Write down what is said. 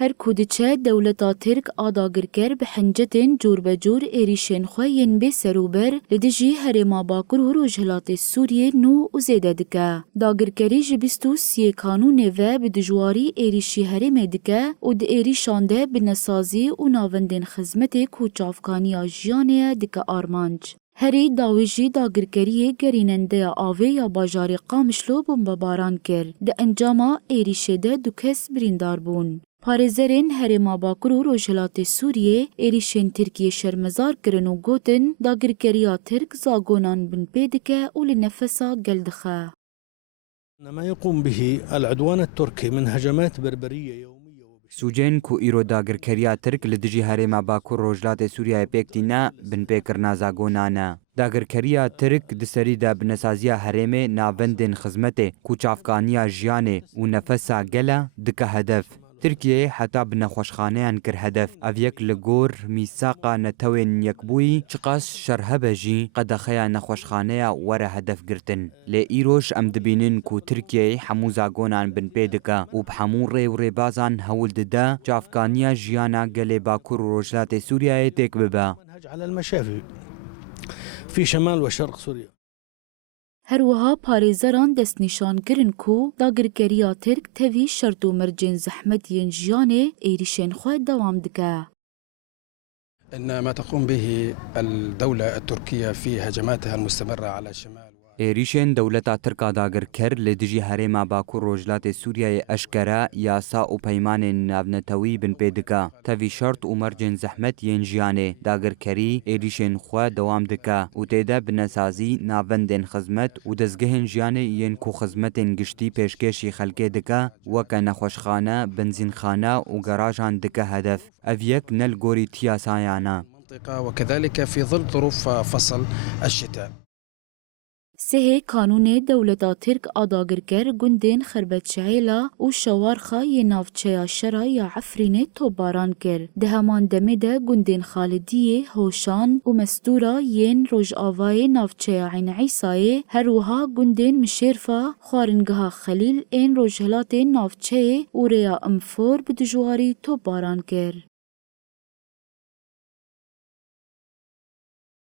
هر کودچه دولتا ترک آداگرکر به حنجتین جور بجور ایریشن خوین به سروبر لدجی هرما باکر و روجهلات سوریه نو و زیده دکه. داگرکری جبستو سی کانون و به دجواری ایریشی هرم دکه و د ایریشانده به نسازی و ناوندین خزمت کوچافکانی آجیانه دکه آرمانج. هری داویجی داگرکری گریننده آوه یا باجاری قامشلو بمباران کرد. ده انجاما ایریشه ده دو کس بریندار بون. پارێزەرên Herêma Bakur û Rojhilatê Sûriyê êrişên Tirkiye şermezar kirin û gotin dagirkeriya Tirk zagonan bin pê dike û li nefesa gel dixe. ما يقوم به العدوان التركي من هجمات بربرية يومية سوجين کو ایرو داگرکریا ترک لدجی هرما باکور روجلات سوریای پێکتینا بن پێکردنا زاگۆنانە. داگرکریا ترک دسەری دا بنەسازیە هەرێمێ ناوەندên خزمەتê کوچافکانیya jiyanê û nefesa gela dike hedef. ترکیه حتا بنەخۆشخانەیان کرد هەدەف ئەڤیەک لە گۆر میساقا نەتەوێن یەکبووی چقاس شەرهەبەژی قەدەخەیە نەخۆشخانەیە وەرە هەدەفگرتن لێ ئیرۆش ئەم دبینن کو ترکیه هەموو زاگۆنان بن پێ دکە و بە هەموو ڕێ و ڕێبازان هەوڵ ددە چافکانیە ژیانە گەلێ باکوور و ڕۆژهەڵاتی سووریایە تێک ببە. على المشافي في شمال وشرق سوريا. هروها پارێزەران دەستنیشان kirin ku dagirkeriya Tirk tevî şert û mercên zehmetiyên jiyanê êrişên xwe dewam dike. إن ما تقوم به الدولة التركية في هجماتها المستمرة على شمال ایریشن دولتا ترکا داگرکر لدجی هرما باکور روجلات سوریای اشکرا یاسا و پیمان ناونتوی بن پیدکا تاوی شرط و مرجن زحمت ین جیانه داگرکری ایریشن خوا دوام دکا و تیدا بنسازی ناوندن خزمت و دزگهن جیانه ین کو خزمتن گشتی پیشکشی خلکه دکا وکا نخوشخانه بنزینخانه و گراجان دکا هدف اویک نل گوری تیاسایانا المنطقة وكذلك في ظل ظروف فصل الشتاء. سهê kanûnê dewleta Tirk adagirker gundên Xerbetşehêla û Şewarxa yê navçeya şera ya Efrînê topbaran kir. Di heman demê de gundên Xalidiyê, Hoşan û Mestûra yên Rojavayê navçeya Eyn Îsayê her wiha gundên Mişêrfa, Xwaringeha Xelîl ên Rojhilatê navçeyê û rêya Imfor bi dijwarî topbaran kir.